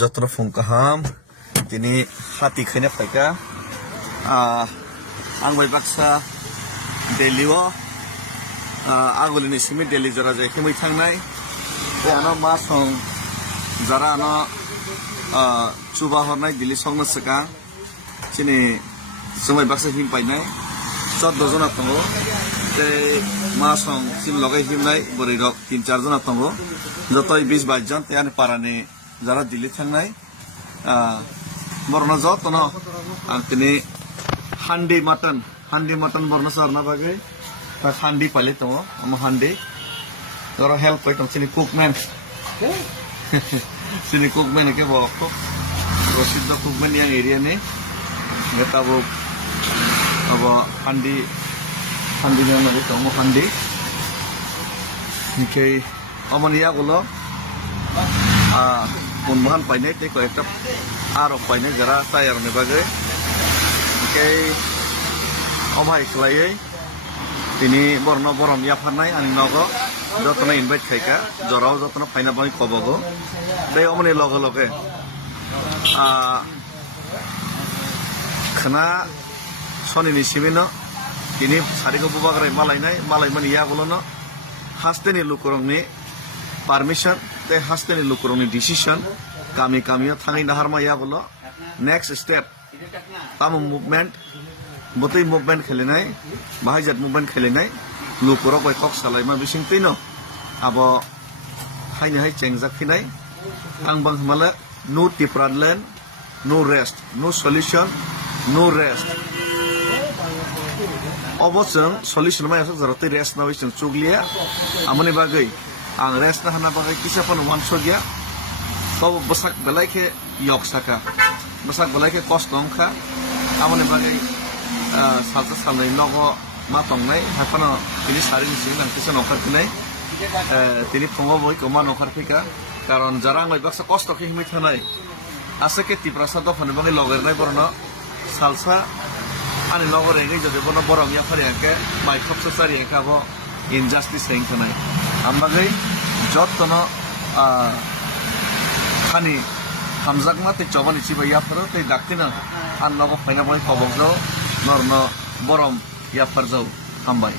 যত্র ফুংকাহাম তিনি হাতি খাইনা ফাইকা आंबाय बाक्सा दिल्लीआव आगोलनि सिमी दिल्ली जरा जायखै मै थांनाय बे आनो मा सं जरा आनो चुबा हरनाय दिल्ली संनो सका सिनि जुमाय बाक्सा हिम पाइनाय 14 जना दंगो ते मा सं सिम लगाय हिमनाय बोरै रक 3-4 जना दंगो जतय 20-22 जन ते आनि पारानि जरा दिल्ली थांनाय बरना जतनो आं तिनि हांडी मटन बरना सरना बागै ता हांडी पाले तो हम हांडी जरा हेल्प पाइ तो सिनि कुकमैन के बको प्रसिद्ध कुकमैन yang एरिया ने गता वो अब हांडी ने लगे तो हम हांडी निके अमनिया गुलो उनमान पाइने ते को एकटा आरो पाइने जरा टायर ने बागै अभाय खालायै তিনি বর্ণ বরম ইয়াফারনাই আনি নগ যতন ইনভাইট খাইকা জরাও যতন ফাইনা বাই কবগো তাই অমনি লগে লগে খানা সনিনি সিমিনো তিনি সারিগো বুবাগরাই মালাই মানে ইয়াগুলোনো হাস্তেনি লুকুরংনি পারমিশন তে হাস্তেনি লুকুরংনি ডিসিশন কামিও থাঙै नाहारमा ইয়াগুলো नेक्स्ट स्टेप तामु मुभमेंट बतै मुभमेंट खेलेनाय बाहायजात मुभमेंट खेलेनाय लुकुराव गयखक सालायमा बिसिंतैनो आबो हायनो हाय चेंजाखिनाय आं बांहमाला नो टिप्राडलेन no rest no solution no rest अबोजों सल्यूशन मायासो जरतै रेस्ट ना बिसिं चुगलिया आमनि बागै आं रेस्ट ना हाना बागै किसाफान वानसो गया तो बसाक बेलायखे यक्साका बसाक बेलायखे कष्ट अंखा आमनि बागै सालसा सालनै नगो मा तंनाय हाफानो तिनि सारिनि सिं नांकिसा नखारखिनाय तिनि फंगो बय कमा नखारखिका कारण जारांगै बाक्सा कष्ट खे हिमै थानाय आसेके तिप्रासा दफानि बागै लगेरनाय बरनो सालसा आनि नगर एगै जदि बनो बरं या फारियाके माइ खपसा सारियाका बो इनजास्टिस हें थानाय आमबागै जतनो खानि हामजाकमा ते चबानि चिबाय याफोर ते दाक्तिना आन नगो फाइना बय खबगजो नरनो बरम याफोर जौ हामबाय।